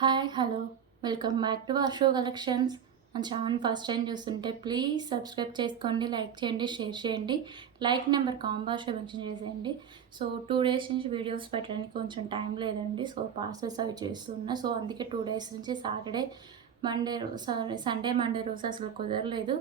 Hi hello welcome back to Asho collections. మన channel first time చూస్తుంటే please subscribe చేసుకోండి, like చేయండి, షేర్ చేయండి. లైక్ నెంబర్ కాంబాషో మెన్షన్ చేసేయండి. సో 2 days నుంచి వీడియోస్ పెట్టడానికి కొంచెం టైం లేదండి. సో పార్సల్స్ అవి చేస్తున్నా. సో అందుకే 2 days నుంచి Saturday Monday sorry Sunday Monday రోజు అసలు కుదరలేదు.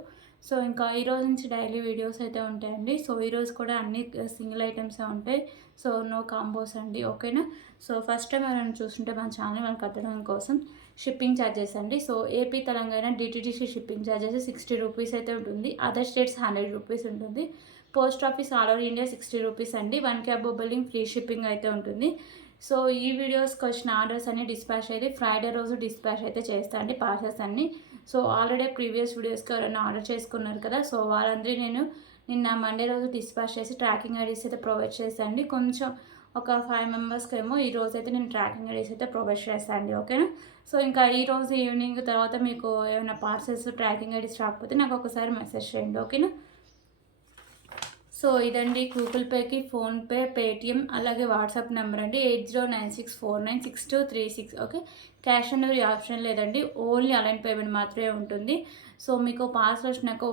సో ఇంకా ఈరోజు నుంచి డైలీ వీడియోస్ అయితే ఉంటాయండి. సో ఈరోజు కూడా అన్ని సింగిల్ ఐటమ్సే ఉంటాయి. సో నో కాంబోస్ అండి, ఓకేనా. సో ఫస్ట్ టైం ఎవరైనా చూస్తుంటే మన ఛానల్ మనకు కట్టడం కోసం షిప్పింగ్ ఛార్జెస్ అండి. So AP Telangana DTDC shipping charges 60 rupees అయితే ఉంటుంది. అదర్ స్టేట్స్ 100 రూపీస్ ఉంటుంది. Post office all over India 60 rupees అండి. 1 క్యాబ్ బిల్లింగ్ ఫ్రీ షిప్పింగ్ అయితే ఉంటుంది. సో ఈ వీడియోస్కి వచ్చిన ఆర్డర్స్ అన్ని డిస్పాచ్ అయితే ఫ్రైడే రోజు డిస్పాచ్ అయితే చేస్తా అండి పార్సల్స్ అన్ని. సో ఆల్రెడీ ప్రీవియస్ వీడియోస్కి ఎవరైనా ఆర్డర్ చేసుకున్నారు కదా, సో వాళ్ళందరూ నేను నిన్న మండే రోజు డిస్పాచ్ చేసి ట్రాకింగ్ ఐడీస్ అయితే ప్రొవైడ్ చేస్తాను. కొంచెం ఒక 5 మెంబర్స్కి ఏమో ఈ రోజు అయితే నేను ట్రాకింగ్ ఐడీస్ అయితే ప్రొవైడ్ చేస్తాను అండి, ఓకేనా. సో ఇంకా ఈ రోజు ఈవినింగ్ తర్వాత మీకు ఏమైనా పార్సల్స్ ట్రాకింగ్ ఐడీస్ రాకపోతే నాకు ఒకసారి మెసేజ్ చేయండి, ఓకేనా. సో ఇదండి గూగుల్ పేకి, ఫోన్పే, పేటిఎం అలాగే వాట్సాప్ నెంబర్ అండి 8096496236. Okay, cash on delivery option లేదండి, ఓన్లీ ఆన్లైన్ పేమెంట్ మాత్రమే ఉంటుంది. సో మీకు పార్సల్ వచ్చినాక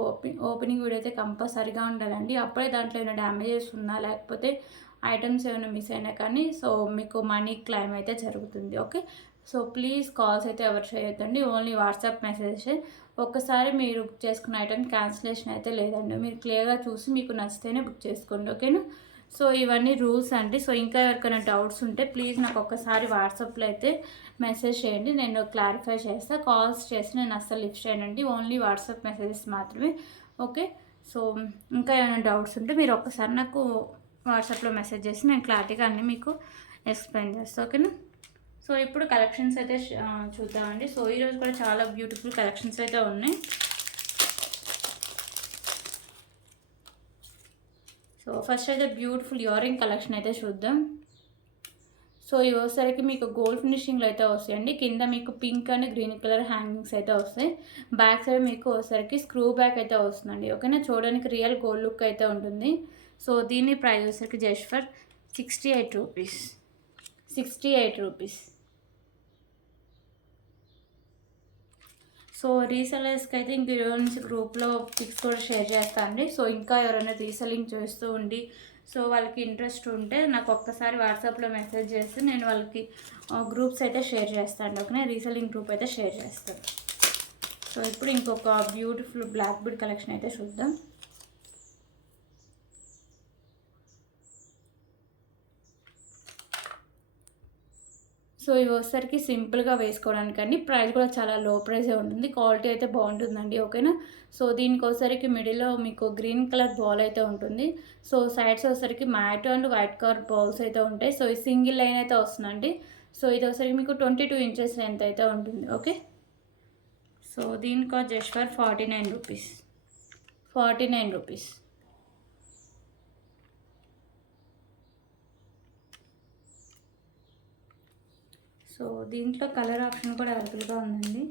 ఓపెనింగ్ వీడియో అయితే కంపల్సరీగా ఉండాలండి. అప్పుడే దాంట్లో ఏమైనా డ్యామేజెస్ ఉన్నా లేకపోతే ఐటమ్స్ ఏమైనా మిస్ అయినా కానీ సో మీకు మనీ క్లెయిమ్ అయితే జరుగుతుంది, ఓకే. సో ప్లీజ్ కాల్స్ అయితే ఎవరు చేయొద్దండి, ఓన్లీ వాట్సాప్ మెసేజ్. ఒక్కసారి మీరు బుక్ చేసుకున్న ఐటమ్ క్యాన్సిలేషన్ అయితే లేదండి. మీరు క్లియర్గా చూసి మీకు నచ్చితేనే బుక్ చేసుకోండి, ఓకేనా. సో ఇవన్నీ రూల్స్ అండి. సో ఇంకా ఎవరికైనా డౌట్స్ ఉంటే ప్లీజ్ నాకు ఒక్కసారి వాట్సాప్లో అయితే మెసేజ్ చేయండి, నేను క్లారిఫై చేస్తాను. కాల్స్ చేసి నేను అస్సలు లిఫ్ట్ చేయనండి, ఓన్లీ వాట్సాప్ మెసేజెస్ మాత్రమే, ఓకే. సో ఇంకా ఏమైనా డౌట్స్ ఉంటే మీరు ఒక్కసారి నాకు వాట్సాప్లో మెసేజ్ చేసి నేను క్లారిటీగా అన్నీ మీకు ఎక్స్ప్లెయిన్ చేస్తాను, ఓకేనా. సో ఇప్పుడు కలెక్షన్స్ అయితే చూద్దామండి. సో ఈరోజు కూడా చాలా బ్యూటిఫుల్ కలెక్షన్స్ అయితే ఉన్నాయి. సో ఫస్ట్ అయితే బ్యూటిఫుల్ ఇయర్ రింగ్ కలెక్షన్ అయితే చూద్దాం. సో ఇవి వచ్చేసరికి మీకు గోల్డ్ ఫినిషింగ్లో అయితే వస్తాయండి. కింద మీకు pink and green colour hangings అయితే వస్తాయి. బ్యాక్ సైడ్ మీకు వచ్చేసరికి స్క్రూ బ్యాక్ అయితే వస్తుందండి, ఓకేనా. చూడడానికి రియల్ గోల్డ్ లుక్ అయితే ఉంటుంది. సో దీని ప్రైస్ వచ్చేసరికి just for 68 rupees. 68 rupees. So రీసెలర్స్కి అయితే ఇంక ఈరోజు నుంచి గ్రూప్లో పిక్స్ కూడా షేర్ చేస్తాను అండి. సో ఇంకా ఎవరైనా రీసెలింగ్ చేస్తూ ఉండి సో వాళ్ళకి ఇంట్రెస్ట్ ఉంటే నాకు ఒక్కసారి వాట్సాప్లో మెసేజ్ చేస్తే నేను వాళ్ళకి గ్రూప్స్ అయితే షేర్ చేస్తాను, ఓకే. రీసెలింగ్ గ్రూప్ అయితే షేర్ చేస్తాను. సో ఇప్పుడు ఇంకొక బ్యూటిఫుల్ బ్లాక్ బీడ్ కలెక్షన్ అయితే చూద్దాం. సో ఇవి వచ్చేసరికి సింపుల్గా వేసుకోవడానికండి. ప్రైస్ కూడా చాలా లో ప్రైసే ఉంటుంది, క్వాలిటీ అయితే బాగుంటుందండి, ఓకేనా. సో దీనికి వచ్చేసరికి మిడిల్లో మీకు గ్రీన్ కలర్ బాల్ అయితే ఉంటుంది. సో సైడ్స్ వచ్చేసరికి matte and white colour balls అయితే ఉంటాయి. సో ఈ సింగిల్ లైన్ అయితే వస్తుందండి. సో ఇది వచ్చేసరికి మీకు 22 ఇంచెస్ లెంత్ అయితే ఉంటుంది, ఓకే. సో దీని cost just for 49 rupees. 49 rupees. So దీంట్లో కలర్ ఆప్షన్ కూడా అవైలబుల్గా ఉందండి.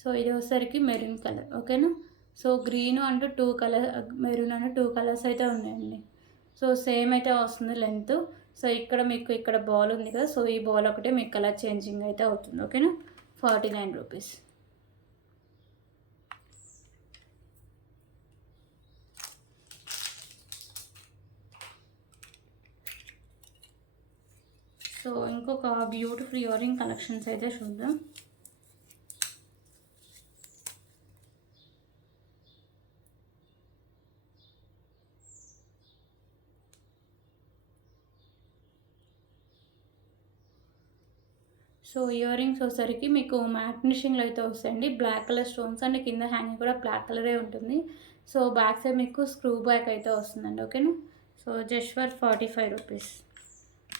సో ఇది వచ్చేసరికి మెరూన్ కలర్, ఓకేనా. సో గ్రీన్ అంటూ 2 కలర్, మెరూన్ అంటూ 2 కలర్స్ అయితే ఉన్నాయండి. సో సేమ్ అయితే వస్తుంది లెంత్. సో ఇక్కడ మీకు ఇక్కడ బాల్ ఉంది కదా, సో ఈ బాల్ ఒకటే మీకు కలర్ చేంజింగ్ అయితే అవుతుంది, ఓకేనా. 49 రూపీస్. సో ఇంకొక బ్యూటిఫుల్ ఇయర్ రింగ్ కలెక్షన్స్ అయితే చూద్దాం. సో ఇయర్ రింగ్స్ వచ్చేసరికి మీకు మ్యాట్ ఫినిషింగ్లో అయితే వస్తాయండి. బ్లాక్ కలర్ స్టోన్స్ అండ్ కింద హ్యాంగింగ్ కూడా బ్లాక్ కలరే ఉంటుంది. సో బ్యాక్ సైడ్ మీకు స్క్రూ బ్యాక్ అయితే వస్తుందండి, ఓకేనా. So just for 45 rupees.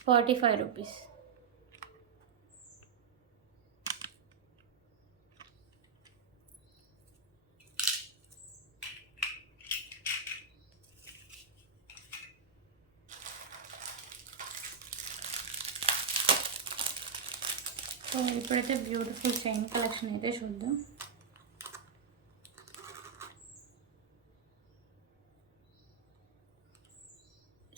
45 rupees. So ఇప్పుడైతే బ్యూటిఫుల్ చైన్ కలెక్షన్ అయితే చూద్దాం.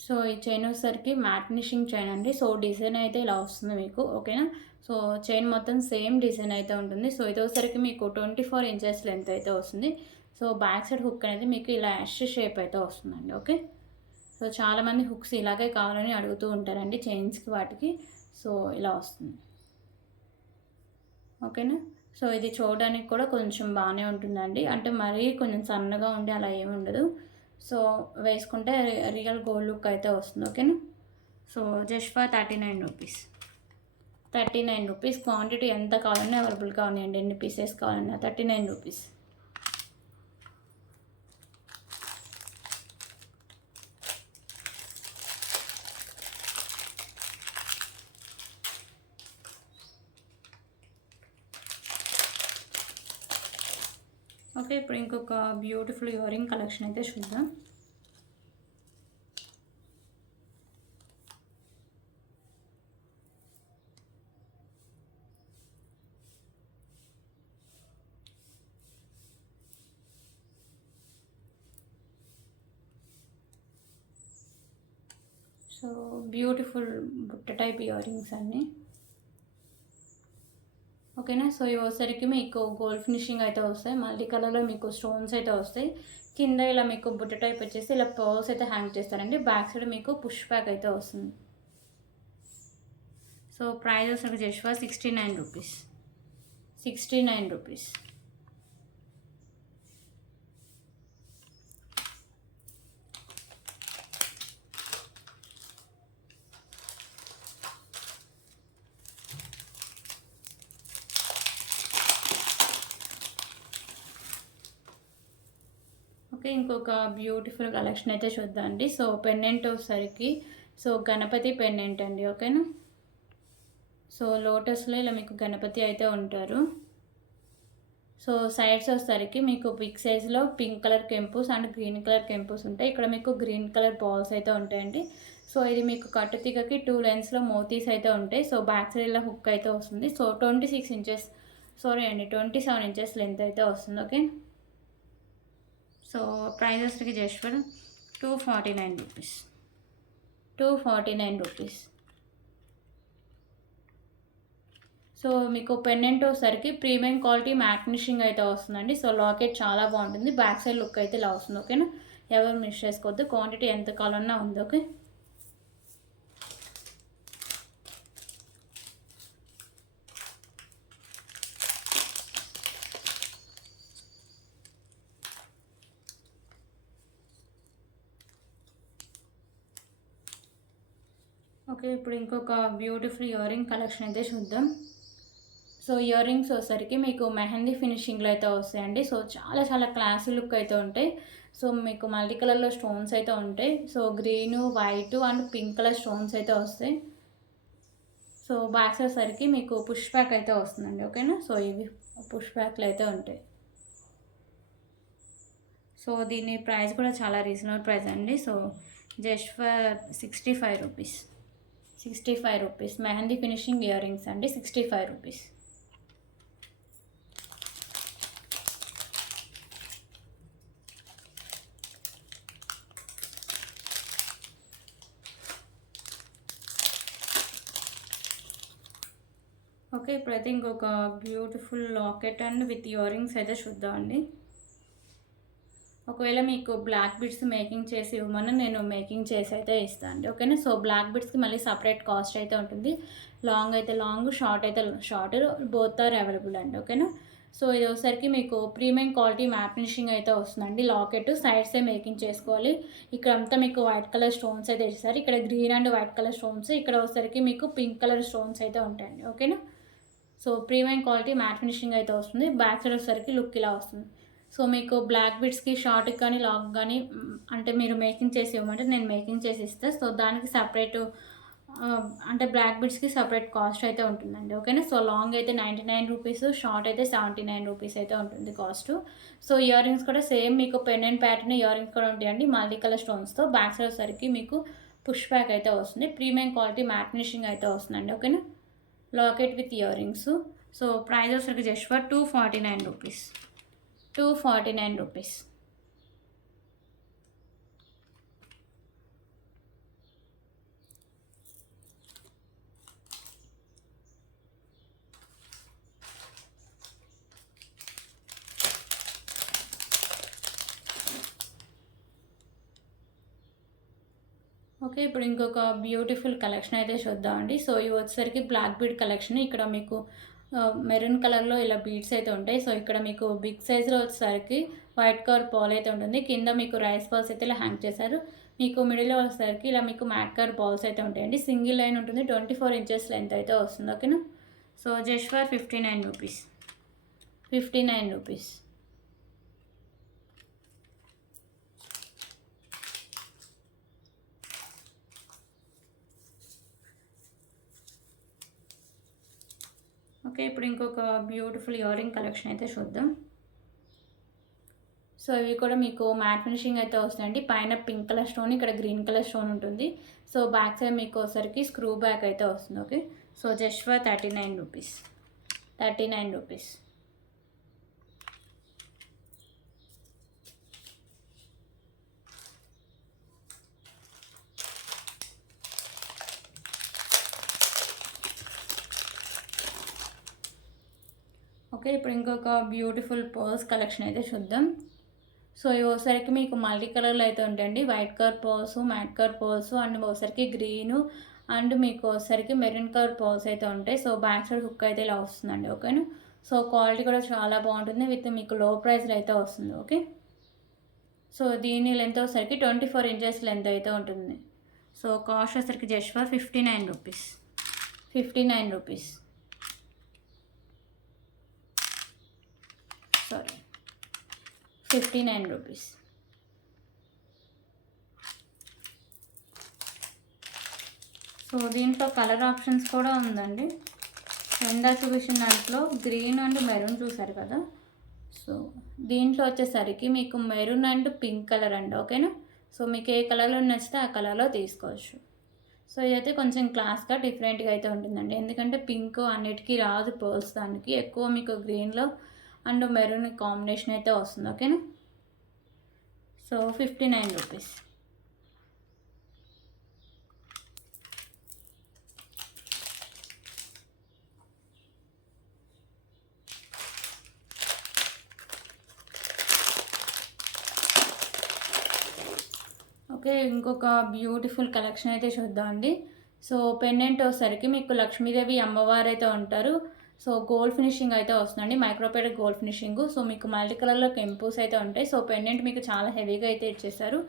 సో ఈ చైన్ వచ్చేసరికి మ్యాట్ ఫినిషింగ్ చైన్ అండి. సో డిజైన్ అయితే ఇలా వస్తుంది మీకు, ఓకేనా. సో చైన్ మొత్తం సేమ్ డిజైన్ అయితే ఉంటుంది. సో ఇది వచ్చేసరికి మీకు 24 ఇంచెస్ లెంత్ అయితే వస్తుంది. సో బ్యాక్ సైడ్ హుక్ అనేది మీకు ఇలా యాష్ షేప్ అయితే వస్తుందండి, ఓకే. సో చాలామంది హుక్స్ ఇలాగే కావాలని అడుగుతూ ఉంటారండి చైన్స్కి వాటికి. సో ఇలా వస్తుంది, ఓకేనా. సో ఇది చూడడానికి కూడా కొంచెం బాగానే ఉంటుందండి, అంటే మరీ కొంచెం సన్నగా ఉండి అలా ఏమి ఉండదు. సో వేసుకుంటే రియల్ గోల్డ్ లుక్ అయితే వస్తుంది, ఓకేనా. So just for 39 rupees. 39 rupees. Quantity ఎంత కావాలన్నా అవైలబుల్గా ఉన్నాయండి, ఎన్ని పీసెస్ కావాలన్నా 39 రూపీస్. ఓకే, ఇప్పుడు ఇంకొక బ్యూటిఫుల్ ఇయర్ రింగ్ కలెక్షన్ అయితే చూద్దాం. సో బ్యూటిఫుల్ బుట్ట టైప్ ఇయర్ రింగ్స్ అన్నీ, ఓకేనా. సో ఇవి వచ్చేసరికి మీకు గోల్డ్ ఫినిషింగ్ అయితే వస్తాయి, మల్టీ కలర్లో మీకు స్టోన్స్ అయితే వస్తాయి. కింద ఇలా మీకు బుట్ట టైప్ వచ్చేసి ఇలా పర్ల్స్ అయితే హ్యాంగ్ చేస్తారండి. బ్యాక్ సైడ్ మీకు పుష్ బ్యాక్ అయితే వస్తుంది. సో ప్రైస్ వచ్చేసరికి just for 69 rupees. 69 rupees. Okay, ఇంకొక బ్యూటిఫుల్ కలెక్షన్ అయితే చూద్దామండి. సో పెండెంట్ వచ్చేసరికి సో గణపతి పెండెంట్ అండి, ఓకేనా. సో లోటస్లో ఇలా మీకు గణపతి అయితే ఉంటారు. సో సైడ్స్ వచ్చేసరికి మీకు బిగ్ సైజ్లో పింక్ కలర్ కెంపుస్ అండ్ గ్రీన్ కలర్ కెంపుస్ ఉంటాయి. ఇక్కడ మీకు గ్రీన్ కలర్ బాల్స్ అయితే ఉంటాయండి. సో ఇది మీకు కట్టుతీగకి 2 లైన్స్లో మోతీస్ అయితే ఉంటాయి. సో బ్యాక్ సైడ్ ఇలా హుక్ అయితే వస్తుంది. సో 26 ఇంచెస్, సారీ అండి 27 ఇంచెస్ లెంత్ అయితే వస్తుంది, ఓకే. సో ప్రైస్ వచ్చేసరికి just for 249 rupees. 249 rupees. So మీకు పెండెంట్ వచ్చేసరికి ప్రీమియం క్వాలిటీ మ్యాట్ ఫినిషింగ్ అయితే వస్తుందండి. సో లాకెట్ చాలా బాగుంటుంది, బ్యాక్ సైడ్ లుక్ అయితే ఇలా వస్తుంది, ఓకేనా. ఎవరు మిస్ చేసుకోవద్దు, క్వాంటిటీ ఎంత కావాలన్నా ఉంది, ఓకే. ఓకే, ఇప్పుడు ఇంకొక బ్యూటిఫుల్ ఇయర్ రింగ్ కలెక్షన్ అయితే చూద్దాం. సో ఇయర్ రింగ్స్ వచ్చేసరికి మీకు మెహందీ ఫినిషింగ్లో అయితే వస్తాయండి. సో చాలా చాలా క్లాసీ లుక్ అయితే ఉంటాయి. సో మీకు మల్టీ కలర్లో స్టోన్స్ అయితే ఉంటాయి. So green, white and pink colour stones అయితే వస్తాయి. సో బ్యాక్ సైడ్ సరికి మీకు పుష్ బ్యాక్ అయితే వస్తుందండి, ఓకేనా. సో ఇవి పుష్ బ్యాక్లు అయితే ఉంటాయి. సో దీని ప్రైస్ కూడా చాలా రీజనబుల్ ప్రైస్ అండి. So just for 65 rupees. 65 rupees. Mehndi finishing ear rings అండి, 65 రూపీస్. ఓకే, ఇప్పుడైతే ఇంకొక beautiful locket and with ear rings అయితే చూద్దామండి. ఒకవేళ మీకు బ్లాక్ బిడ్స్ మేకింగ్ చేసి ఇవ్వమని నేను మేకింగ్ చేసి అయితే ఇస్తాను అండి, ఓకేనా. సో బ్లాక్ బిడ్స్కి మళ్ళీ సపరేట్ కాస్ట్ అయితే ఉంటుంది. లాంగ్ అయితే లాంగ్, షార్ట్ అయితే షార్ట్, బోత్ ఆర్ అవైలబుల్ అండి, ఓకేనా. సో ఇది వచ్చేసరికి మీకు ప్రీమియం క్వాలిటీ మ్యాట్ ఫినిషింగ్ అయితే వస్తుందండి. లాకెట్ సైడ్సే మేకింగ్ చేసుకోవాలి. ఇక్కడ అంతా మీకు వైట్ కలర్ స్టోన్స్ అయితే వేసేసారు. ఇక్కడ green and white colour stones, ఇక్కడ వచ్చేసరికి మీకు పింక్ కలర్ స్టోన్స్ అయితే ఉంటాయండి, ఓకేనా. So premium quality matte finishing అయితే వస్తుంది. బ్యాక్ సైడ్ వచ్చేసరికి లుక్ ఇలా వస్తుంది. సో మీకు బ్లాక్ బిడ్స్కి షార్ట్కి కానీ లాంగ్ కానీ అంటే మీరు మేకింగ్ చేసి ఇవ్వమంటే నేను మేకింగ్ చేసి ఇస్తాను. సో దానికి సపరేట్ అంటే బ్లాక్ బిడ్స్కి సపరేట్ కాస్ట్ అయితే ఉంటుందండి, ఓకేనా. సో లాంగ్ అయితే 99 రూపీస్, షార్ట్ అయితే 79 రూపీస్ అయితే ఉంటుంది కాస్ట్. సో ఇయర్ రింగ్స్ కూడా సేమ్ మీకు పెండెంట్ ప్యాటర్న్ ఇయర్ రింగ్స్ కూడా ఉంటాయండి, మల్టీ కలర్ స్టోన్స్తో. బ్యాక్ సైడ్ వచ్చేసరికి మీకు పుష్ బ్యాక్ అయితే వస్తుంది. ప్రీమియం క్వాలిటీ మ్యాట్ ఫినిషింగ్ అయితే వస్తుందండి, ఓకేనా. Locket with earrings. So price వచ్చేసరికి just for 249 rupees. 249 rupees. Okay, ఇప్పుడు ఇంకొక బ్యూటిఫుల్ కలెక్షన్ అయితే చూద్దామండి. సో ఇవి వచ్చేసరికి బ్లాక్ బీడ్ కలెక్షన్. ఇక్కడ మీకు మెరూన్ కలర్లో ఇలా బీడ్స్ అయితే ఉంటాయి. సో ఇక్కడ మీకు బిగ్ సైజ్లో వచ్చేసరికి వైట్ కలర్ బాల్ అయితే ఉంటుంది. కింద మీకు రైస్ బాల్స్ అయితే ఇలా హ్యాంగ్ చేశారు. మీకు మిడిల్లో వచ్చేసరికి ఇలా మీకు మ్యాట్ కలర్ బాల్స్ అయితే ఉంటాయండి. సింగిల్ లైన్ ఉంటుంది. 24 ఇంచెస్ లెంత్ అయితే వస్తుంది. ఓకేనా. So just for 59 rupees. 59 rupees. Okay, ఇప్పుడు ఇంకొక బ్యూటిఫుల్ ఇయరింగ్ కలెక్షన్ అయితే చూద్దాం. సో ఇవి కూడా మీకు మ్యాట్ ఫినిషింగ్ అయితే వస్తాయండి. పైన పింక్ కలర్ స్టోన్, ఇక్కడ గ్రీన్ కలర్ స్టోన్ ఉంటుంది. సో బ్యాక్ సైడ్ మీకు ఒకసారికి స్క్రూ బ్యాక్ అయితే వస్తుంది. Okay, so just for 39 rupees. 39 rupees. Okay, ఇప్పుడు ఇంకొక బ్యూటిఫుల్ పర్ల్స్ కలెక్షన్ అయితే చూద్దాం. సో ఇవి ఒకసారికి మీకు మల్టీ కలర్లో అయితే ఉంటాయండి. White colour pearls, matte colour pearls and ఒకసారికి గ్రీను అండ్ మీకు ఒకసారికి మెరూన్ కలర్ పర్ల్స్ అయితే ఉంటాయి. సో బ్యాక్ సైడ్ హుక్ అయితే ఇలా వస్తుందండి. ఓకేనా. సో క్వాలిటీ కూడా చాలా బాగుంటుంది. విత్ మీకు లో ప్రైస్లో అయితే వస్తుంది. ఓకే, సో దీని లెంత్ వచ్చేసరికి 24 ఇంచెస్ లెంత్ అయితే ఉంటుంది. సో కాస్ట్ వచ్చేసరికి just for 59 rupees. 59 rupees. Sorry, 59 rupees. So దీంట్లో కలర్ ఆప్షన్స్ కూడా ఉందండి. ఇందా చూపించిన దాంట్లో గ్రీన్ అండ్ మెరూన్ చూసారు కదా. సో దీంట్లో వచ్చేసరికి మీకు మెరూన్ అండ్ పింక్ కలర్ అండి. ఓకేనా. సో మీకు ఏ కలర్లో నచ్చితే ఆ కలర్లో తీసుకోవచ్చు. సో ఇదైతే కొంచెం క్లాస్గా డిఫరెంట్గా అయితే ఉంటుందండి. ఎందుకంటే పింక్ అన్నిటికీ రాదు పర్ల్స్, దానికి ఎక్కువ మీకు గ్రీన్లో అండ్ మెరూన్ కాంబినేషన్ అయితే వస్తుంది. ఓకేనా. So 59 rupees. ఓకే, ఇంకొక బ్యూటిఫుల్ కలెక్షన్ అయితే చూద్దామండి. సో పెండెంట్ వచ్చేసరికి మీకు లక్ష్మీదేవి అమ్మవారు అయితే ఉంటారు. సో గోల్డ్ ఫినిషింగ్ అయితే వస్తుందండి. మైక్రోపేడ్ గోల్డ్ ఫినిషింగ్. సో మీకు మల్టీ కలర్లో కెంపుస్ అయితే ఉంటాయి. సో పెండెంట్ మీకు చాలా హెవీగా అయితే ఇచ్చేస్తారు.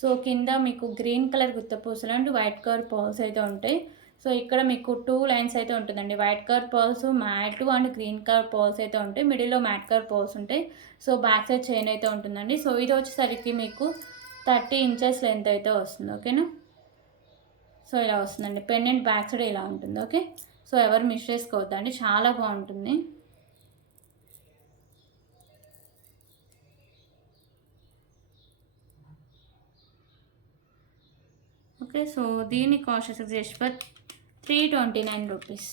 సో కింద మీకు గ్రీన్ కలర్ గుత్తపూసలు అండ్ వైట్ కలర్ పర్ల్స్ అయితే ఉంటాయి. సో ఇక్కడ మీకు 2 లైన్స్ అయితే ఉంటుందండి. White colour pearls, matte and green colour pearls అయితే ఉంటాయి. మిడిల్లో మ్యాట్ కలర్ పర్ల్స్ ఉంటాయి. సో బ్యాక్ సైడ్ చైన్ అయితే ఉంటుందండి. సో ఇది వచ్చేసరికి మీకు 30 ఇంచెస్ లెంత్ అయితే వస్తుంది. ఓకేనా. సో ఇలా వస్తుందండి. పెండెంట్ బ్యాక్ సైడ్ ఇలా ఉంటుంది. ఓకే, సో ఎవరు మిస్ చేసుకోవద్దండి, చాలా బాగుంటుంది. ఓకే, సో దీని cost just for 329 rupees.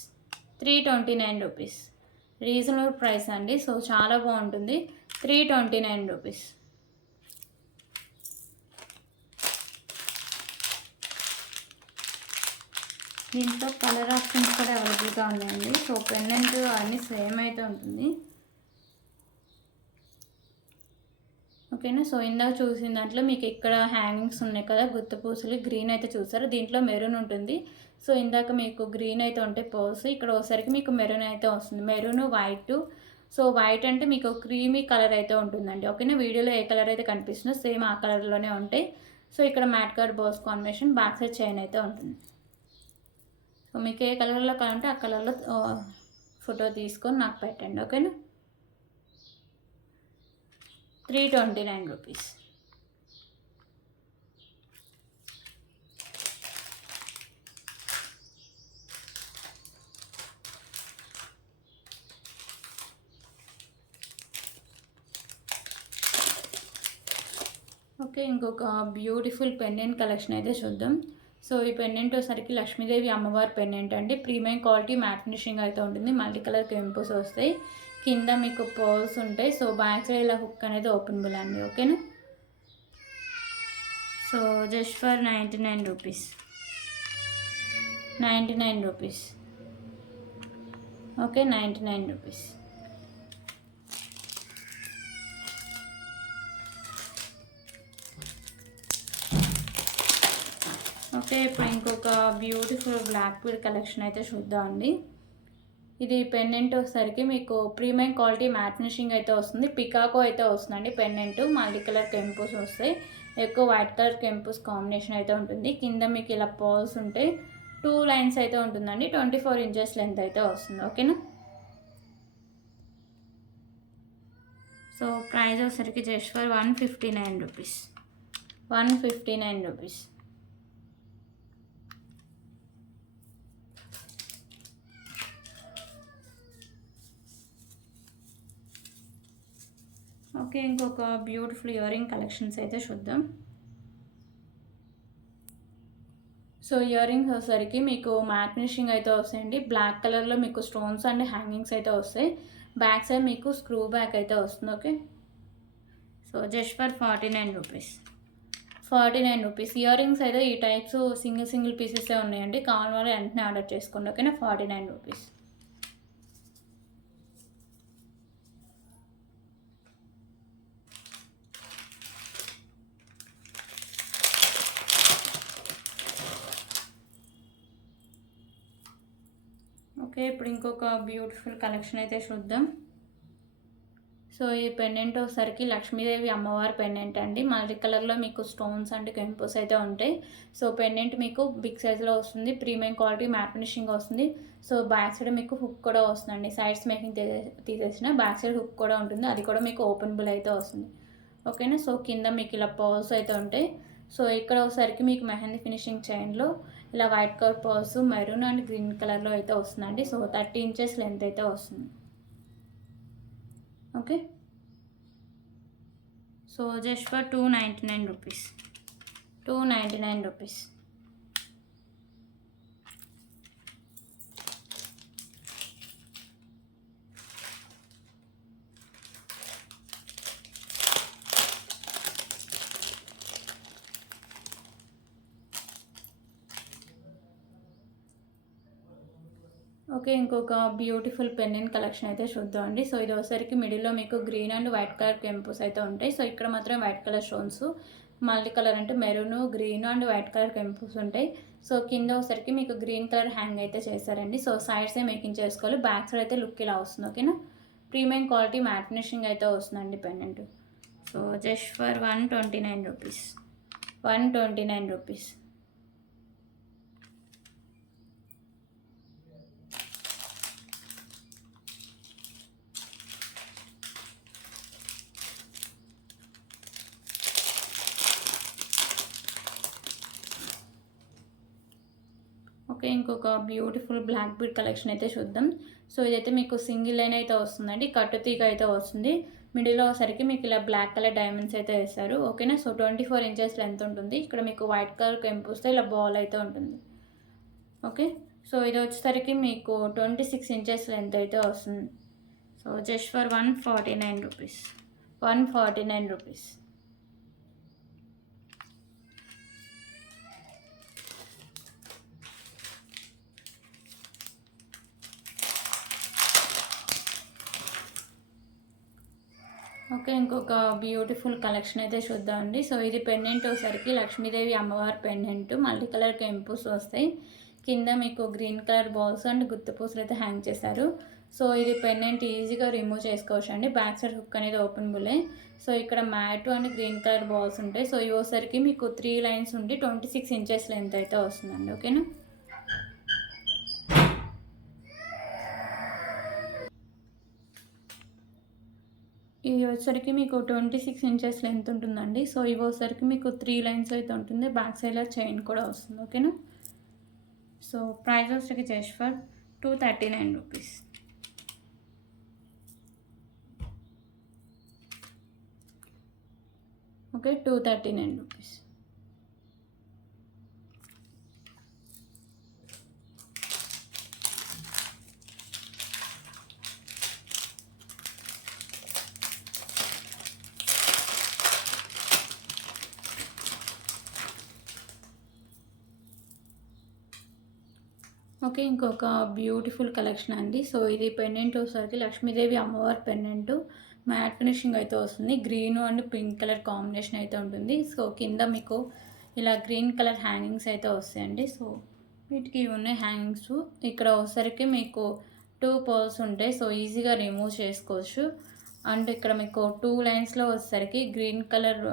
329 rupees. Reasonable price అండి. సో చాలా బాగుంటుంది. 329 రూపీస్. దీంట్లో కలర్ ఆప్షన్స్ కూడా అవైలబుల్గా ఉన్నాయండి. సో పెండెంట్ అన్నీ సేమ్ అయితే ఉంటుంది. ఓకేనా. సో ఇందాక చూసిన దాంట్లో మీకు ఇక్కడ హ్యాంగింగ్స్ ఉన్నాయి కదా, గుత్తపూసలు గ్రీన్ అయితే చూసారు. దీంట్లో మెరూన్ ఉంటుంది. సో ఇందాక మీకు గ్రీన్ అయితే ఉంటాయి పర్ల్స్. ఇక్కడ ఒకసారికి మీకు మెరూన్ అయితే వస్తుంది. Maroon, white. సో వైట్ అంటే మీకు క్రీమీ కలర్ అయితే ఉంటుందండి. ఓకేనా. వీడియోలో ఏ కలర్ అయితే కనిపిస్తుందో సేమ్ ఆ కలర్లోనే ఉంటాయి. సో ఇక్కడ matte colour balls combination, back side chain అయితే ఉంటుంది. సో మీకు ఏ కలర్లో కావాలంటే ఆ కలర్లో ఫోటో తీసుకొని నాకు పెట్టండి. ఓకేనా. 329 రూపీస్. ఓకే, ఇంకొక బ్యూటిఫుల్ పెండెంట్ కలెక్షన్ అయితే చూద్దాం. సో ఈ పెండెంట్ వచ్చేసరికి లక్ష్మీదేవి అమ్మవారి పెండెంట్ అండి. ప్రీమియం క్వాలిటీ మ్యాట్ ఫినిషింగ్ అయితే ఉంటుంది. మల్టీ కలర్ కెంపుస్ వస్తాయి. కింద మీకు పర్ల్స్ ఉంటాయి. సో బ్యాక్ సైడ్ ఇలా హుక్ అనేది ఓపెనబుల్ అండి. ఓకేనా. So just for 99 rupees. 99 rupees. Okay, 99 rupees. Okay, ఇప్పుడు ఇంకొక బ్యూటిఫుల్ బ్లాక్ బీడ్ కలెక్షన్ అయితే చూద్దామండి. ఇది పెండెంట్ వచ్చేసరికి మీకు ప్రీమియం క్వాలిటీ మ్యాట్ ఫినిషింగ్ అయితే వస్తుంది. పికాకో అయితే వస్తుందండి పెండెంట్. మల్టీ కలర్ కెంపుస్ వస్తాయి. ఎక్కువ వైట్ కలర్ కెంపుస్ కాంబినేషన్ అయితే ఉంటుంది. కింద మీకు ఇలా పర్ల్స్ ఉంటాయి. 2 లైన్స్ అయితే ఉంటుందండి. 24 ఇంచెస్ లెంత్ అయితే వస్తుంది. ఓకేనా. సో ప్రైస్ వచ్చేసరికి just for 159 rupees. 159 rupees. Okay, ఇంకొక బ్యూటిఫుల్ ఇయర్ రింగ్ కలెక్షన్స్ అయితే చూద్దాం. సో ఇయర్ రింగ్స్ వచ్చేసరికి మీకు మ్యాట్ ఫినిషింగ్ అయితే వస్తాయండి. బ్లాక్ కలర్లో మీకు స్టోన్స్ అండ్ హ్యాంగింగ్స్ అయితే వస్తాయి. బ్యాక్ సైడ్ మీకు స్క్రూ బ్యాక్ అయితే వస్తుంది. Okay, so just for 49 rupees. 49 rupees. Ear rings అయితే ఈ టైప్స్ సింగిల్ పీసెసే ఉన్నాయండి. కావాలి వాళ్ళు వెంటనే ఆర్డర్ చేసుకోండి. ఓకేనా. 49 రూపీస్. ఓకే, ఇప్పుడు ఇంకొక బ్యూటిఫుల్ కలెక్షన్ అయితే చూద్దాం. సో ఈ పెండెంట్ వచ్చేసరికి లక్ష్మీదేవి అమ్మవారి పెండెంట్ అండి. మల్టీ కలర్లో మీకు స్టోన్స్ అండ్ కెంపుస్ అయితే ఉంటాయి. సో పెండెంట్ మీకు బిగ్ సైజ్లో వస్తుంది. ప్రీమియం క్వాలిటీ మ్యాట్ ఫినిషింగ్ వస్తుంది. సో బ్యాక్ సైడ్ మీకు హుక్ కూడా వస్తుందండి. సైడ్స్ మేకింగ్ తీసేసిన బ్యాక్ సైడ్ హుక్ కూడా ఉంటుంది. అది కూడా మీకు ఓపెనబుల్ అయితే వస్తుంది. ఓకేనా. సో కింద మీకు ఇలా పర్ల్స్ అయితే ఉంటాయి. సో ఇక్కడ ఒకసారికి మీకు మెహందీ ఫినిషింగ్ చైన్లో ఇలా white colour pearls maroon and green కలర్లో అయితే వస్తుందండి. సో 30 ఇంచెస్ లెంత్ అయితే వస్తుంది. Okay, so just for 299 rupees. 299 rupees. Okay, ఇంకొక బ్యూటిఫుల్ పెండెంట్ కలెక్షన్ అయితే చూద్దామండి. సో ఇది వచ్చేసరికి మిడిల్లో మీకు గ్రీన్ అండ్ వైట్ కలర్ కెంపుస్ అయితే ఉంటాయి. సో ఇక్కడ మాత్రం white colour stones, multi colour అంటే maroon, green and white colour కెంపుస్ ఉంటాయి. సో కింద వచ్చేసరికి మీకు గ్రీన్ కలర్ హ్యాంగ్ అయితే చేశారండి. సో సైడ్సే మేకింగ్ చేసుకోవాలి. బ్యాక్ సైడ్ అయితే లుక్ ఇలా వస్తుంది. ఓకేనా. ప్రీమియం క్వాలిటీ మ్యాట్ ఫినిషింగ్ అయితే వస్తుందండి pendant. So just for 129 rupees. 129 rupees. Okay, ఇంకొక బ్యూటిఫుల్ బ్లాక్ బీడ్ కలెక్షన్ అయితే చూద్దాం. సో ఇదైతే మీకు సింగిల్ లైన్ అయితే వస్తుందండి. కట్టు తీగ అయితే వస్తుంది. మిడిల్లో వచ్చేసరికి మీకు ఇలా బ్లాక్ కలర్ డైమండ్స్ అయితే వేస్తారు. ఓకేనా. సో 24 ఇంచెస్ లెంత్ ఉంటుంది. ఇక్కడ మీకు వైట్ కలర్ కెంపుస్తే ఇలా బాల్ అయితే ఉంటుంది. ఓకే, సో ఇది వచ్చేసరికి మీకు 26 ఇంచెస్ లెంత్ అయితే వస్తుంది. So just for 149 rupees. 149 rupees. Okay, ఇంకొక బ్యూటిఫుల్ కలెక్షన్ అయితే చూద్దామండి. సో ఇది పెండెంట్ వచ్చేసరికి లక్ష్మీదేవి అమ్మవారి పెండెంట్. మల్టీ కలర్ కెంపుస్ వస్తాయి. కింద మీకు గ్రీన్ కలర్ బాల్స్ అండ్ గుత్తుపూసలు అయితే హ్యాంగ్ చేశారు. సో ఇది పెండెంట్ ఈజీగా రిమూవ్ చేసుకోవచ్చు అండి. బ్యాక్ సైడ్ హుక్ అనేది ఓపెనబులే. సో ఇక్కడ matte and green colour balls ఉంటాయి. సో ఇవి వచ్చేసరికి మీకు 3 లైన్స్ ఉండి 26 ఇంచెస్ లెంత్ అయితే వస్తుందండి. ఓకేనా. ఇది వచ్చేసరికి మీకు 26 ఇంచెస్ లెంత్ ఉంటుందండి. సో ఇవి వచ్చేసరికి మీకు 3 లైన్స్ అయితే ఉంటుంది. బ్యాక్ సైడ్లో చైన్ కూడా వస్తుంది. ఓకేనా. సో ప్రైస్ వచ్చేసరికి just for 239 rupees. Okay, 239 rupees. Okay, ఇంకొక బ్యూటిఫుల్ కలెక్షన్ అండి. సో ఇది పెండెంట్ వచ్చేసరికి లక్ష్మీదేవి అమ్మవారి పెండెంట్. మ్యాట్ ఫినిషింగ్ అయితే వస్తుంది. Green and pink colour combination అయితే ఉంటుంది. సో కింద మీకు ఇలా గ్రీన్ కలర్ హ్యాంగింగ్స్ అయితే వస్తాయండి. సో వీటికి ఇవి ఉన్నాయి హ్యాంగింగ్స్. ఇక్కడ వచ్చేసరికి మీకు 2 పర్ల్స్ ఉంటాయి. సో ఈజీగా రిమూవ్ చేసుకోవచ్చు. అండ్ ఇక్కడ మీకు 2 లైన్స్లో వచ్చేసరికి గ్రీన్ కలర్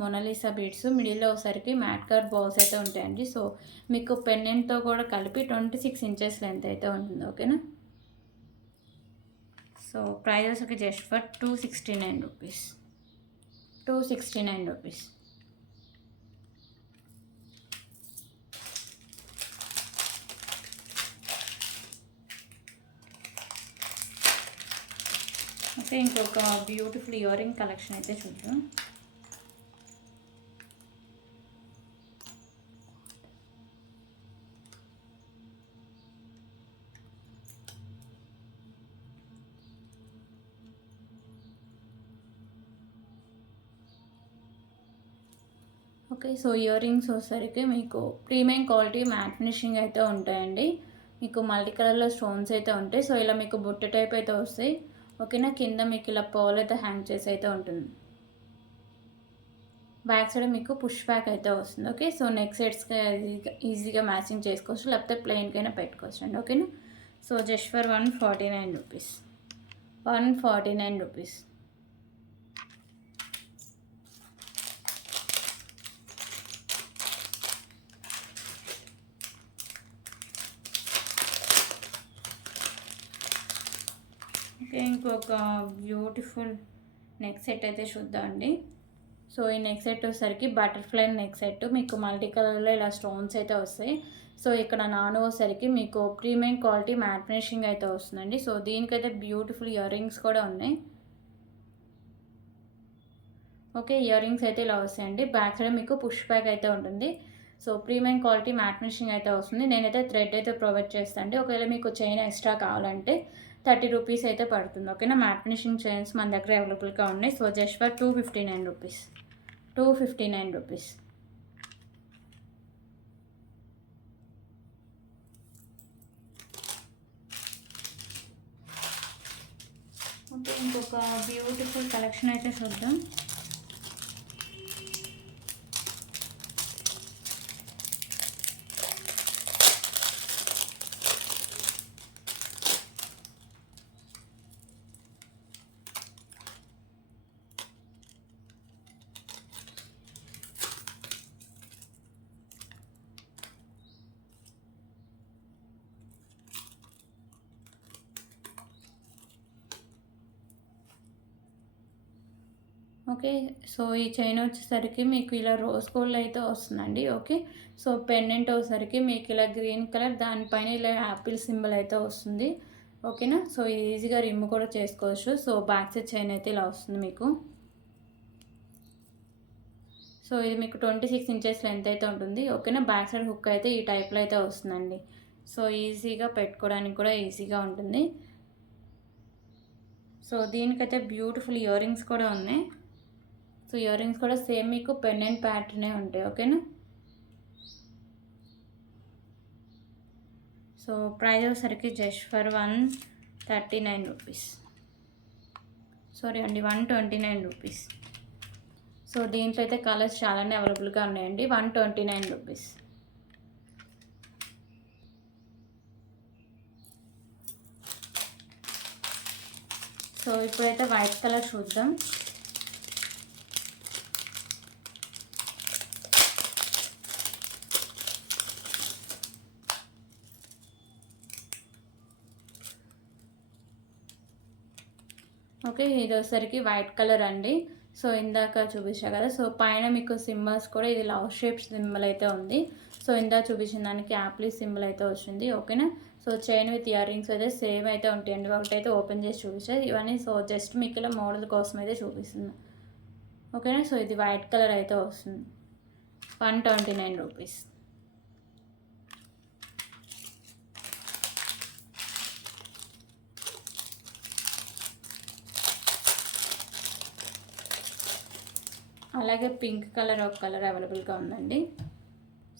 మొనాలిసా బీడ్స్, మిడిల్లో వచ్చేసరికి మ్యాట్ కలర్ బాల్స్ అయితే ఉంటాయండి. సో మీకు పెండెంట్తో కూడా కలిపి 26 ఇంచెస్ లెంత్ అయితే ఉంటుంది. ఓకేనా. సో ప్రైస్ వచ్చేసరికి just for 269 rupees. 269 rupees. Okay, ఇంకొక బ్యూటిఫుల్ ఇయర్ రింగ్ కలెక్షన్ అయితే చూద్దాం. ఓకే, సో ఇయర్ రింగ్స్ వచ్చేసరికి మీకు ప్రీమియం క్వాలిటీ మ్యాట్ ఫినిషింగ్ అయితే ఉంటాయండి. మీకు మల్టీ కలర్లో స్టోన్స్ అయితే ఉంటాయి. సో ఇలా మీకు బుట్ట టైప్ అయితే వస్తాయి. ఓకేనా. కింద మీకు ఇలా పర్ల్ అయితే హ్యాంగ్ చేసి అయితే ఉంటుంది. బ్యాక్ సైడ్ మీకు పుష్ బ్యాక్ అయితే వస్తుంది. ఓకే, సో నెక్ సెట్స్కి ఈజీగా మ్యాచింగ్ చేసుకోవచ్చు, లేకపోతే ప్లెయిన్కైనా పెట్టుకోవచ్చు అండి. ఓకేనా. So just for 149 rupees. 149 rupees. Okay, ఇంకొక బ్యూటిఫుల్ నెక్ సెట్ అయితే చూద్దామండి. సో ఈ నెక్ సెట్ వచ్చేసరికి బటర్ఫ్లై నెక్ సెట్, మీకు మల్టీ కలర్లో ఇలా స్టోన్స్ అయితే వస్తాయి. సో ఇక్కడ నాను వచ్చేసరికి మీకు ప్రీమియం క్వాలిటీ మ్యాట్ ఫినిషింగ్ అయితే వస్తుందండి. సో దీనికైతే బ్యూటిఫుల్ ఇయర్ రింగ్స్ కూడా ఉన్నాయి. ఓకే, ఇయర్ రింగ్స్ అయితే ఇలా వస్తాయండి. బ్యాక్ సైడ్ మీకు పుష్ బ్యాక్ అయితే ఉంటుంది. So premium quality matte finishing అయితే వస్తుంది. నేనైతే థ్రెడ్ అయితే ప్రొవైడ్ చేస్తాను అండి. ఒకవేళ మీకు చైన్ ఎక్స్ట్రా కావాలంటే 30 రూపీస్ అయితే పడుతుంది. ఓకేనా. మ్యాట్ ఫినిషింగ్ చైన్స్ మన దగ్గర అవైలబుల్గా ఉన్నాయి. So just for 259 rupees. 259 rupees. Okay, ఇంకొక బ్యూటిఫుల్ కలెక్షన్ అయితే చూద్దాం. ఓకే, సో ఈ చైన్ వచ్చేసరికి మీకు ఇలా రోజ్ గోల్డ్ అయితే వస్తుందండి. ఓకే, సో పెండెంట్ వచ్చేసరికి మీకు ఇలా గ్రీన్ కలర్, దానిపైన ఇలా యాపిల్ సింబల్ అయితే వస్తుంది. ఓకేనా. సో ఈజీగా రిమూవ్ కూడా చేసుకోవచ్చు. సో బ్యాక్ సైడ్ చైన్ అయితే ఇలా వస్తుంది మీకు. సో ఇది మీకు 26 ఇంచెస్ లెంత్ అయితే ఉంటుంది. ఓకేనా. బ్యాక్ సైడ్ హుక్ అయితే ఈ టైప్లో అయితే వస్తుందండి. సో ఈజీగా పెట్టుకోవడానికి కూడా ఈజీగా ఉంటుంది. సో దీనికైతే బ్యూటిఫుల్ ఇయర్ రింగ్స్ కూడా ఉన్నాయి. సో ఇయర్ రింగ్స్ కూడా సేమ్ మీకు పెండెంట్ ప్యాటర్నే ఉంటాయి. ఓకేనా. సో ప్రైస్ వచ్చేసరికి జస్ట్ ఫర్ 139 రూపీస్. సారీ అండి, 129 రూపీస్. సో దీంట్లో అయితే కలర్స్ చాలానే అవైలబుల్గా ఉన్నాయండి. 129 రూపీస్. సో ఇప్పుడైతే వైట్ కలర్ చూద్దాం. ఓకే, ఇది వచ్చేసరికి వైట్ కలర్ అండి. సో ఇందాక చూపించా కదా. సో పైన మీకు సింబల్స్ కూడా ఇది లవ్ షేప్ సింబల్ అయితే ఉంది. సో ఇందాక చూపించిన దానికి యాప్లీ సింబల్ అయితే వచ్చింది. ఓకేనా. So chain with ear rings అయితే సేమ్ అయితే ఉంటాయండి. ఒకటైతే ఓపెన్ చేసి చూపించారు ఇవన్నీ. సో జస్ట్ మీకు ఇలా మోడల్ కోసం అయితే చూపిస్తుంది. ఓకేనా. సో ఇది వైట్ కలర్ అయితే వస్తుంది. 129 రూపీస్. అలాగే పింక్ కలర్ ఒక కలర్ అవైలబుల్గా ఉందండి.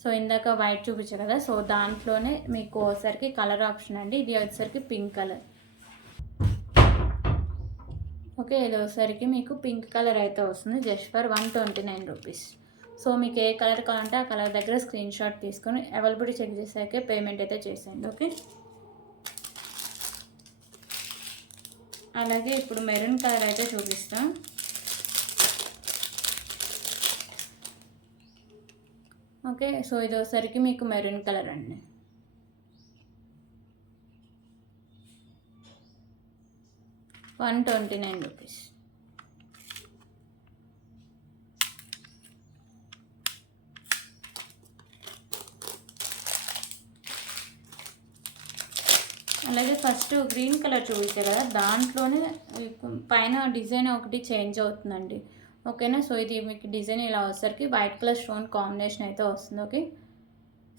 సో ఇందాక వైట్ చూపించా కదా. సో దాంట్లోనే మీకు వచ్చేసరికి కలర్ ఆప్షన్ అండి. ఇది వచ్చేసరికి పింక్ కలర్. ఓకే, ఇది వచ్చేసరికి మీకు పింక్ కలర్ అయితే వస్తుంది. Just for 129 rupees. సో మీకు ఏ కలర్ కావాలంటే ఆ కలర్ దగ్గర స్క్రీన్ షాట్ తీసుకొని అవైలబిలిటీ చెక్ చేసాకే పేమెంట్ అయితే చేసేయండి. ఓకే, అలాగే ఇప్పుడు మెరూన్ కలర్ అయితే చూపిస్తాం. ఓకే, సో ఇది వచ్చేసరికి మీకు మెరూన్ కలర్ అండి. ₹129. అలాగే ఫస్ట్ గ్రీన్ కలర్ చూపించారు కదా, దాంట్లోనే పైన డిజైన్ ఒకటి చేంజ్ అవుతుందండి. ఓకేనా, సో ఇది మీకు డిజైన్ ఇలా వచ్చేసరికి వైట్ కలర్ స్టోన్ కాంబినేషన్ అయితే వస్తుంది. ఓకే,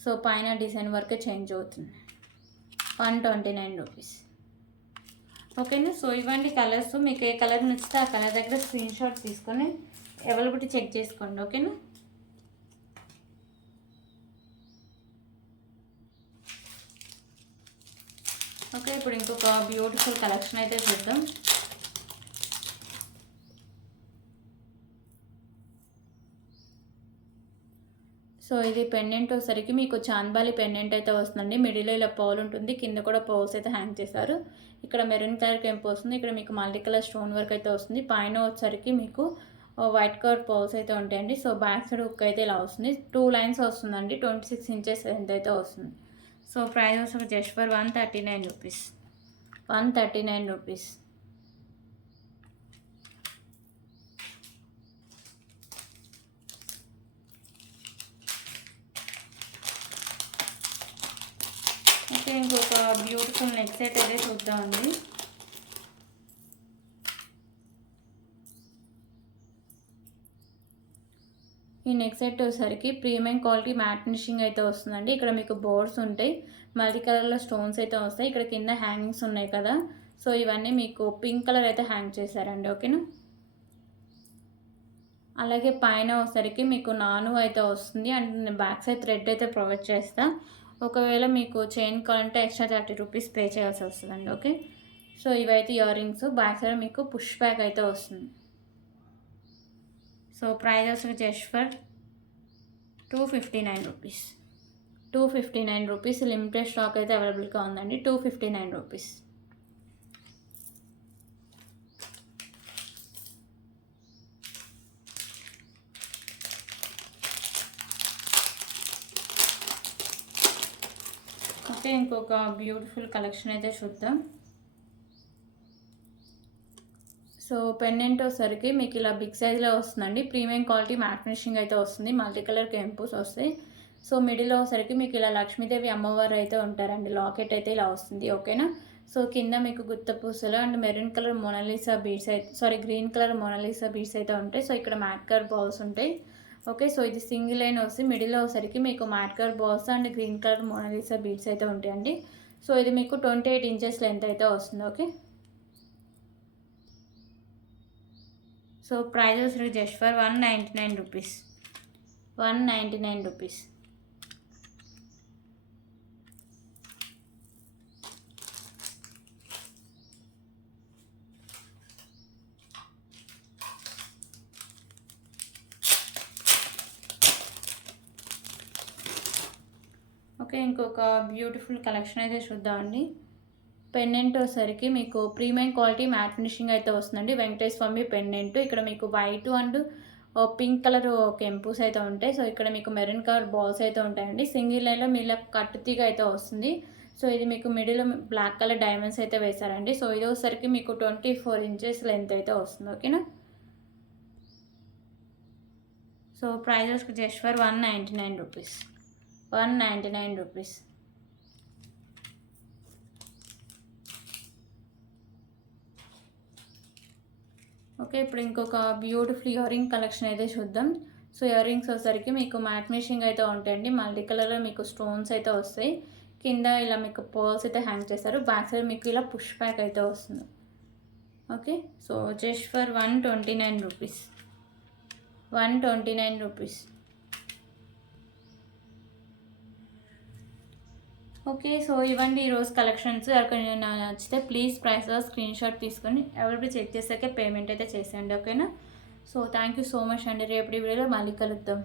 సో పైన డిజైన్ వరకే చేంజ్ అవుతుంది. ₹129. ఓకేనా, సో ఇవ్వండి కలర్స్. మీకు ఏ కలర్ నచ్చితే ఆ కలర్ దగ్గర స్క్రీన్ షాట్ తీసుకొని అవైలబిలిటీ చెక్ చేసుకోండి. ఓకేనా, ఓకే, ఇప్పుడు ఇంకొక బ్యూటిఫుల్ కలెక్షన్ అయితే చూద్దాం. సో ఇది పెండెంట్ వచ్చేసరికి మీకు చాంద్బాలి పెండెంట్ అయితే వస్తుందండి. మిడిల్లో ఇలా పౌల్ ఉంటుంది, కింద కూడా పౌల్స్ అయితే హ్యాంగ్ చేశారు. ఇక్కడ మెరూన్ కలర్ కెంపు వస్తుంది, ఇక్కడ మీకు మల్టీ కలర్ స్టోన్ వర్క్ అయితే వస్తుంది. పైన వచ్చేసరికి మీకు వైట్ కలర్ పౌల్స్ అయితే ఉంటాయండి. సో బ్యాక్ సైడ్ హుక్ అయితే ఇలా వస్తుంది, 2 లైన్స్ వస్తుందండి. 26 ఇంచెస్ లెంత్ అయితే వస్తుంది. సో ప్రైస్ వచ్చి జస్ట్ ఫర్ ₹139. ₹139. ఓకే, ఇంకొక బ్యూటిఫుల్ నెక్ సెట్ అయితే చూద్దామండి. ఈ నెక్ సెట్ వచ్చేసరికి ప్రీమియం క్వాలిటీ మ్యాట్ ఫినిషింగ్ అయితే వస్తుందండి. ఇక్కడ మీకు బోర్డ్స్ ఉంటాయి, మల్టీ కలర్లో స్టోన్స్ అయితే వస్తాయి. ఇక్కడ కింద హ్యాంగింగ్స్ ఉన్నాయి కదా, సో ఇవన్నీ మీకు పింక్ కలర్ అయితే హ్యాంగ్ చేశారండి. ఓకేనా, అలాగే పైన వచ్చేసరికి మీకు నాను అయితే వస్తుంది అండ్ నేను బ్యాక్ సైడ్ థ్రెడ్ అయితే ప్రొవైడ్ చేస్తాను. ఒకవేళ మీకు చైన్ కావాలంటే ఎక్స్ట్రా ₹30 పే చేయాల్సి వస్తుందండి. ఓకే, సో ఇవైతే ఇయర్ రింగ్స్. బ్యాక్ సైడ్ మీకు పుష్ బ్యాక్ అయితే వస్తుంది. సో ప్రైస్ వచ్చి జస్ట్ ఫర్ ₹259. ₹259 లిమిటెడ్ స్టాక్ అయితే అవైలబుల్గా ఉందండి. ₹259. ఓకే, ఇంకొక బ్యూటిఫుల్ కలెక్షన్ అయితే చూద్దాం. సో పెండెంట్ వచ్చేసరికి మీకు ఇలా బిగ్ సైజ్లో వస్తుందండి. ప్రీమియం క్వాలిటీ మ్యాట్ ఫినిషింగ్ అయితే వస్తుంది, మల్టీ కలర్ కెంపుస్ వస్తాయి. సో మిడిల్లో వచ్చేసరికి మీకు ఇలా లక్ష్మీదేవి అమ్మవారు అయితే ఉంటారండి. లాకెట్ అయితే ఇలా వస్తుంది. ఓకేనా, సో కింద మీకు గుత్త పూసలు and maroon colour Mona Lisa beads అయితే గ్రీన్ కలర్ మోనాలిసా బీడ్స్ అయితే ఉంటాయి. సో ఇక్కడ మ్యాట్ కలర్ బాల్స్ ఉంటాయి. ఓకే, సో ఇది సింగిల్ లైన్ వస్తే మిడిల్లో వచ్చేసరికి మీకు matte colour balls and green colour Mona Lisa beads అయితే ఉంటాయండి. సో ఇది మీకు 28 ఇంచెస్ లెంత్ అయితే వస్తుంది. Okay, so prices just for ₹199. ₹199. Okay, ఇంకొక బ్యూటిఫుల్ కలెక్షన్ అయితే చూద్దామండి. పెండెంట్ వచ్చేసరికి మీకు ప్రీమియం క్వాలిటీ మ్యాట్ ఫినిషింగ్ అయితే వస్తుందండి. వెంకటేశ్వర స్వామి పెండెంట్. ఇక్కడ మీకు వైట్ అండ్ పింక్ కలర్ కెంపుస్ అయితే ఉంటాయి. సో ఇక్కడ మీకు మెరూన్ కలర్ బాల్స్ అయితే ఉంటాయండి. సింగిల్ లైన్లో మీలా కట్టుతీగ అయితే వస్తుంది. సో ఇది మీకు మిడిల్ బ్లాక్ కలర్ డైమండ్స్ అయితే వేశారండి. సో ఇది వచ్చేసరికి మీకు 24 ఇంచెస్ లెంత్ అయితే వస్తుంది. ఓకేనా, so prices just for ₹199. ₹199. Okay, ఇప్పుడు ఇంకొక బ్యూటిఫుల్ ఇయర్ రింగ్ కలెక్షన్ అయితే చూద్దాం. సో ఇయర్ రింగ్స్ వచ్చేసరికి మీకు మ్యాట్ ఫినిషింగ్ అయితే ఉంటాయండి. మల్టీ కలర్లో మీకు స్టోన్స్ అయితే వస్తాయి. కింద ఇలా మీకు పర్ల్స్ అయితే హ్యాంగ్ చేస్తారు. బ్యాక్ సైడ్ మీకు ఇలా పుష్ బ్యాక్ అయితే వస్తుంది. Okay, so just for ₹129. ₹129. Okay, so ఇవ్వండి ఈరోజు కలెక్షన్స్. ఎవరికైనా నచ్చితే ప్లీజ్ ప్రైస్ స్క్రీన్ షాట్ తీసుకొని ఎవరికి చెక్ చేసాకే పేమెంట్ అయితే చేసేయండి. ఓకేనా, so thank you so much అండి. రేపటి వీడియోలో మళ్ళీ కలుద్దాం.